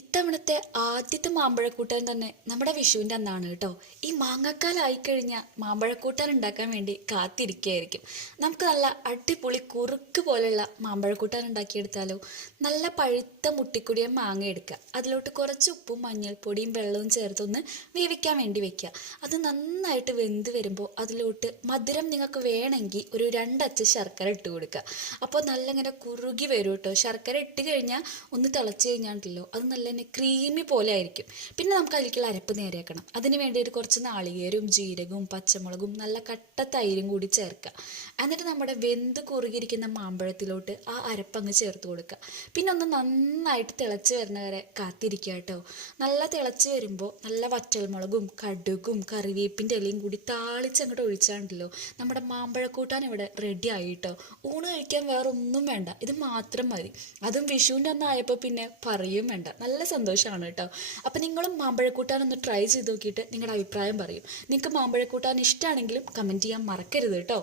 ഇത്തവണത്തെ ആദ്യത്തെ മാമ്പഴക്കൂട്ടാൻ തന്നെ നമ്മുടെ വിഷുവിൻ്റെ അന്നാണ് കേട്ടോ. ഈ മാങ്ങാക്കാലമായി കഴിഞ്ഞാൽ മാമ്പഴക്കൂട്ടാൻ ഉണ്ടാക്കാൻ വേണ്ടി കാത്തിരിക്കുകയായിരിക്കും. നമുക്ക് നല്ല അടിപൊളി കുറുക്ക് പോലെയുള്ള മാമ്പഴക്കൂട്ടാൻ ഉണ്ടാക്കിയെടുത്താലോ. നല്ല പഴുത്ത മുട്ടിക്കുടിയ മാങ്ങ എടുക്കുക, അതിലോട്ട് കുറച്ച് ഉപ്പും മഞ്ഞൾപ്പൊടിയും വെള്ളവും ചേർത്തൊന്ന് വേവിക്കാൻ വേണ്ടി വെക്കുക. അത് നന്നായിട്ട് വെന്ത് വരുമ്പോൾ അതിലോട്ട് മധുരം നിങ്ങൾക്ക് വേണമെങ്കിൽ ഒരു രണ്ടച്ച് ശർക്കര ഇട്ട് കൊടുക്കുക. അപ്പോൾ നല്ല ഇങ്ങനെ കുറുകി വരും കേട്ടോ. ശർക്കര ഇട്ട് കഴിഞ്ഞാൽ ഒന്ന് തിളച്ച് കഴിഞ്ഞാണ്ടല്ലോ അത് നല്ല തന്നെ ക്രീമി പോലെ ആയിരിക്കും. പിന്നെ നമുക്ക് അതിലേക്കുള്ള അരപ്പ് നേരെയാക്കണം. അതിന് വേണ്ടി ഒരു കുറച്ച് നാളികേരവും ജീരകവും പച്ചമുളകും നല്ല കട്ട തൈരും കൂടി ചേർക്കുക. എന്നിട്ട് നമ്മുടെ വെന്ത് കുറുകിയിരിക്കുന്ന മാമ്പഴത്തിലോട്ട് ആ അരപ്പങ്ങ് ചേർത്ത് കൊടുക്കുക. പിന്നെ ഒന്ന് നന്നായിട്ട് തിളച്ച് വരുന്ന വരെ കാത്തിരിക്കുക കേട്ടോ. നല്ല തിളച്ച് വരുമ്പോൾ നല്ല വറ്റൽമുളകും കടുകും കറിവേപ്പിൻ്റെ ഇലയും കൂടി താളിച്ചങ്ങോട്ട് ഒഴിച്ചാണ്ടല്ലോ നമ്മുടെ മാമ്പഴക്കൂട്ടാൻ ഇവിടെ റെഡി ആയി കേട്ടോ. ഊണ് കഴിക്കാൻ വേറെ ഒന്നും വേണ്ട, ഇത് മാത്രം മതി. അതും വിഷുവിൻ്റെ അന്നായപ്പോൾ പിന്നെ പറയും വേണ്ട. നല്ല സന്തോഷമാണ് കേട്ടോ. അപ്പം നിങ്ങളും മാമ്പഴക്കൂട്ടാൻ ഒന്ന് ട്രൈ ചെയ്ത് നോക്കിയിട്ട് നിങ്ങളുടെ അഭിപ്രായം പറയും. നിങ്ങൾക്ക് മാമ്പഴക്കൂട്ടാൻ ഇഷ്ടമാണെങ്കിലും കമൻറ്റ് ചെയ്യാൻ മറക്കരുത് കേട്ടോ.